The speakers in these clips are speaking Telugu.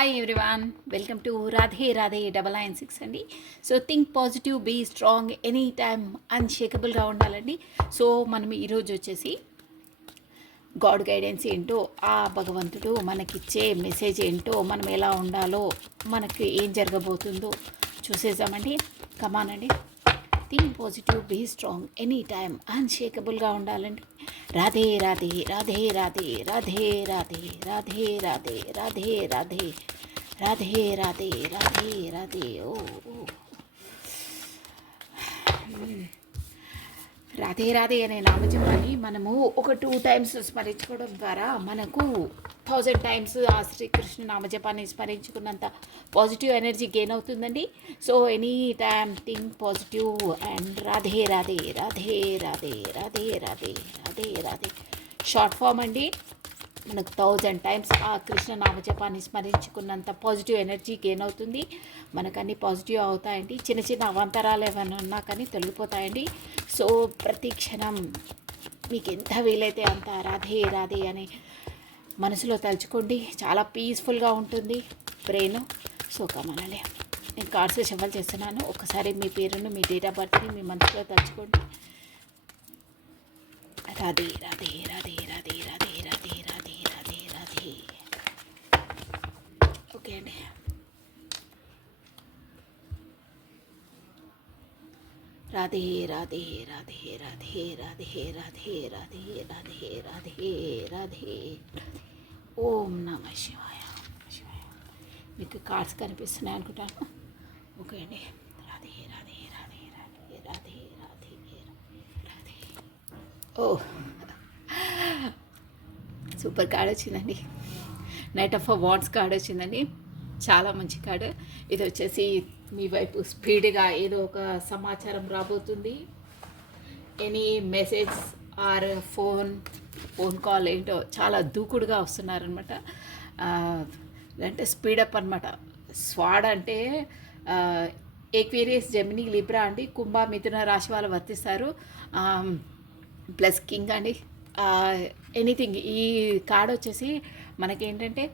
Hi everyone, welcome to Radhe Radhe 996 అండి. So think positive, be strong, any time అన్షేకబుల్గా ఉండాలండి. సో మనం ఈరోజు వచ్చేసి గాడ్ గైడెన్స్ ఏంటో, ఆ భగవంతుడు మనకిచ్చే మెసేజ్ ఏంటో, మనం ఎలా ఉండాలో, మనకి ఏం జరగబోతుందో చూసేద్దామండి. కమానండి. Think positive, be strong, any time అన్షేకబుల్గా ఉండాలండి. రాధే రాధే రాధే రాధే రాధే రాధే రాధే రాధే రాధే రాధే రాధే రాధే రాధే రాధే ఓ రాధే రాధే అనే నామజపాన్ని మనము ఒక 2 టైమ్స్ స్మరించుకోవడం ద్వారా మనకు 1000 టైమ్స్ ఆ శ్రీకృష్ణ నామజపాన్ని స్మరించుకున్నంత పాజిటివ్ ఎనర్జీ గెయిన్ అవుతుందండి. So any time think positive and Radhe Radhe Radhe Radhe Radhe Radhe Radhe Radhe short form అండి. మనకు 1000 టైమ్స్ ఆ కృష్ణ నామజపాన్ని స్మరించుకున్నంత పాజిటివ్ ఎనర్జీ గెయిన్ అవుతుంది. మనకు అన్ని పాజిటివ్ అవుతాయండి. చిన్న చిన్న అవాంతరాలు ఏమైనా ఉన్నా కానీ తొలగిపోతాయండి. సో ప్రతి క్షణం మీకు ఎంత వీలైతే అంత రాధే రాధే అని మనసులో తలుచుకోండి. చాలా పీస్ఫుల్గా ఉంటుంది బ్రెయిన్. సో కమనాలి, నేను కార్డ్స్ షఫల్ చేస్తున్నాను. ఒకసారి మీ పేరును, మీ డేట్ ఆఫ్ బర్త్ని మీ మనసులో తలుచుకోండి. రాధే రాధే రాధే రాధే రాధే రాధే రాధే రాధే రాధే. ఓకే అండి. రాధే రాధే రాధే రాధే రాధే రాధే రాధే రాధే రాధే రాధే. ఓం నమ శివాయ. మీకు కార్డ్స్ కనిపిస్తున్నాయి అనుకుంటాను. ఓకే అండి. రాధే రాధే రాధే రాధే రాధే రాధే రాధే. ఓ సూపర్ కార్డ్ వచ్చిందండి. నైట్ ఆఫ్ వాండ్స్ కార్డ్ వచ్చిందండి. చాలా మంచి కార్డు. ఇది వచ్చేసి మీ వైపు స్పీడ్గా ఏదో ఒక సమాచారం రాబోతుంది. Any message or phone call ఏంటో చాలా దూకుడుగా వస్తున్నారనమాట. అంటే స్పీడప్ అనమాట. స్వాడ్ అంటే ఏక్వేరియస్, జెమినీ, లిబ్రా అండి. కుంభ, మిథున రాశి వాళ్ళు వర్తిస్తారు. ప్లస్ కింగ్ అండి. ఎనీథింగ్. ఈ కార్డ్ వచ్చేసి మనకేంటంటే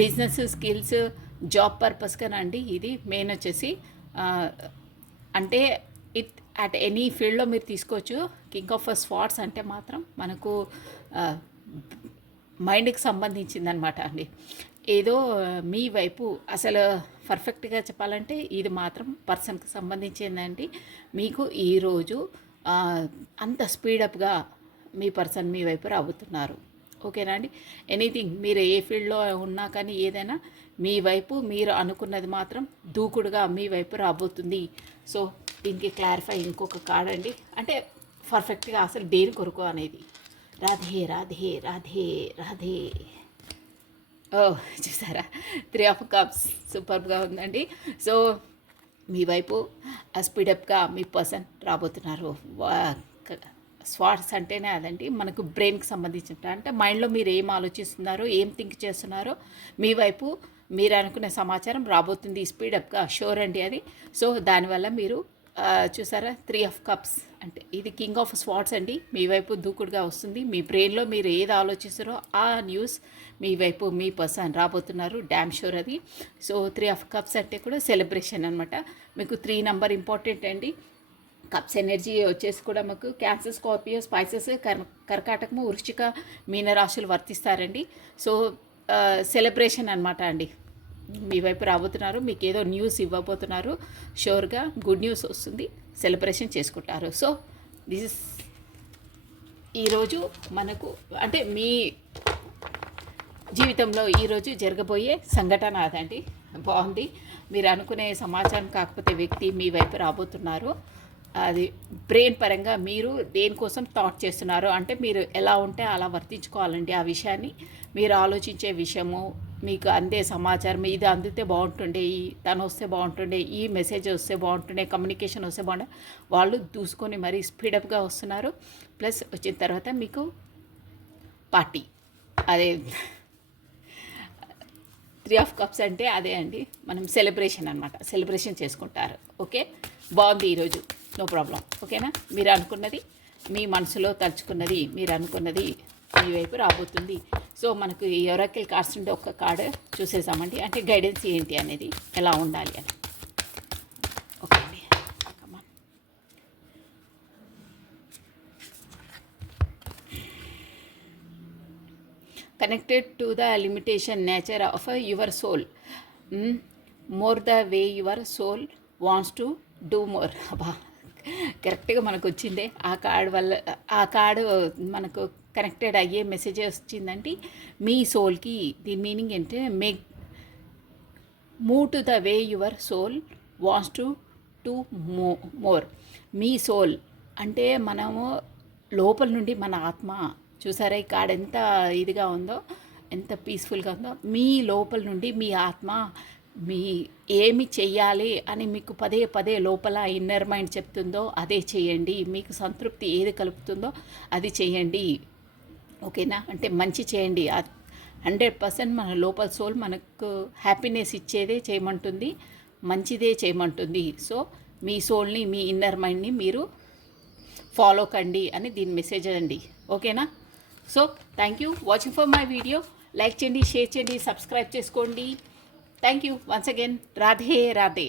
బిజినెస్, స్కిల్స్, జాబ్ పర్పస్గా అండి. ఇది మెయిన్ వచ్చేసి అంటే ఇట్ అట్ ఎనీ ఫీల్డ్లో మీరు తీసుకోవచ్చు. కింగ్ ఆఫ్ స్వార్డ్స్ అంటే మాత్రం మనకు మైండ్కి సంబంధించిందనమాట అండి. ఏదో మీ వైపు అసలు పర్ఫెక్ట్గా చెప్పాలంటే ఇది మాత్రం పర్సన్కి సంబంధించిందండి. మీకు ఈరోజు అంత స్పీడప్గా మీ పర్సన్ మీ వైపు రాబోతున్నారు. ఓకేనా అండి. ఎనీథింగ్ మీరు ఏ ఫీల్డ్లో ఉన్నా కానీ ఏదైనా మీ వైపు మీరు అనుకున్నది మాత్రం దూకుడుగా మీ వైపు రాబోతుంది. సో దీనికి క్లారిఫై ఇంకొక కార్డ్ అండి. అంటే పర్ఫెక్ట్గా అసలు దేని కొరకు అనేది. రాధే రాధే రాధే రాధే. ఓ చూసారా, 3 ఆఫ్ కప్స్ సూపర్గా ఉందండి. సో మీ వైపు స్పీడప్గా మీ పర్సన్ రాబోతున్నారు. స్వాట్స్ అంటేనే అదండి, మనకు బ్రెయిన్కి సంబంధించిన అంటే మైండ్లో మీరు ఏం ఆలోచిస్తున్నారో, ఏం థింక్ చేస్తున్నారో మీ వైపు మీరు అనుకునే సమాచారం రాబోతుంది స్పీడప్గా. షూర్ అండి అది. సో దానివల్ల మీరు చూసారా, 3 ఆఫ్ కప్స్ అంటే ఇది కింగ్ ఆఫ్ స్వాట్స్ అండి. మీ వైపు దూకుడుగా వస్తుంది. మీ బ్రెయిన్లో మీరు ఏది ఆలోచిస్తారో ఆ న్యూస్ మీ వైపు మీ పర్సన్ రాబోతున్నారు. డ్యామ్ షూర్ అది. సో 3 ఆఫ్ కప్స్ అంటే కూడా సెలబ్రేషన్ అనమాట. మీకు 3 నెంబర్ ఇంపార్టెంట్ అండి. కప్స్ ఎనర్జీ వచ్చేసి కూడా మాకు క్యాన్సర్, స్కార్పియో, స్పైసెస్, కర్కాటకము, వృశ్చిక, మీనరాశులు వర్తిస్తారండి. సో సెలబ్రేషన్ అనమాట అండి. మీ వైపు రాబోతున్నారు. మీకు ఏదో న్యూస్ ఇవ్వబోతున్నారు. షూర్గా గుడ్ న్యూస్ వస్తుంది. సెలబ్రేషన్ చేసుకుంటారు. సో దిస్ ఇస్ ఈరోజు మనకు అంటే మీ జీవితంలో ఈరోజు జరగబోయే సంఘటన అదండి. బాగుంది. మీరు అనుకునే సమాచారం కాకపోతే వ్యక్తి మీ వైపు రాబోతున్నారు. అది బ్రెయిన్ పరంగా మీరు దేనికోసం థాట్ చేస్తున్నారు అంటే మీరు ఎలా ఉంటే అలా వర్తించుకోవాలండి. ఆ విషయాన్ని మీరు ఆలోచించే విషయము, మీకు అందే సమాచారం, ఇది అందితే బాగుంటుండే, తను వస్తే బాగుంటుండే, ఈ మెసేజ్ వస్తే బాగుంటుండే, కమ్యూనికేషన్ వస్తే బాగుండే, వాళ్ళు దూసుకొని మరీ స్పీడప్గా వస్తున్నారు. ప్లస్ వచ్చిన తర్వాత మీకు పార్టీ, అదే 3 ఆఫ్ కప్స్ అంటే అదే అండి. మనం సెలబ్రేషన్ అనమాట. సెలబ్రేషన్ చేసుకుంటారు. ఓకే, బాగుంది ఈరోజు. No problem. ఓకేనా. మీరు అనుకున్నది, మీ మనసులో తలుచుకున్నది, మీరు అనుకున్నది మీ వైపు రాబోతుంది. సో మనకు ఈ ఒరాకిల్ కార్డ్స్ నుండి ఒక్క కార్డు చూసేసామండి, అంటే గైడెన్స్ ఏంటి అనేది, ఎలా ఉండాలి అని. ఓకే అండి, connected to the limitation nature of your soul, more the way your soul wants to do more. అబ్బా కరెక్ట్గా మనకు వచ్చిందే ఆ కార్డ్ వల్ల. ఆ కార్డు మనకు కనెక్టెడ్ అయ్యే మెసేజ్ వచ్చిందంటే మీ సోల్కి దీని మీనింగ్ ఏంటంటే move to the way your soul wants to more. మీ సోల్ అంటే మనము లోపల నుండి మన ఆత్మ, చూసారా ఈ కార్డ్ ఎంత ఇదిగా ఉందో, ఎంత పీస్ఫుల్గా ఉందో. మీ లోపల నుండి మీ ఆత్మ మీ ఏమి చెయ్యాలి అని మీకు పదే పదే లోపల ఇన్నర్ మైండ్ చెప్తుందో అదే చేయండి. మీకు సంతృప్తి ఏది కలుపుతుందో అది చేయండి, ఓకేనా. అంటే మంచి చేయండి. 100% మన లోపల సోల్ మనకు హ్యాపీనెస్ ఇచ్చేదే చేయమంటుంది, మంచిదే చేయమంటుంది. సో మీ సోల్ని, మీ ఇన్నర్ మైండ్ని మీరు ఫాలో కండి అని దీని మెసేజ్ అండి, ఓకేనా. So thank you watching for my video. Like చేయండి, షేర్ చేయండి, సబ్స్క్రైబ్ చేసుకోండి. Thank you once again. Radhe Radhe.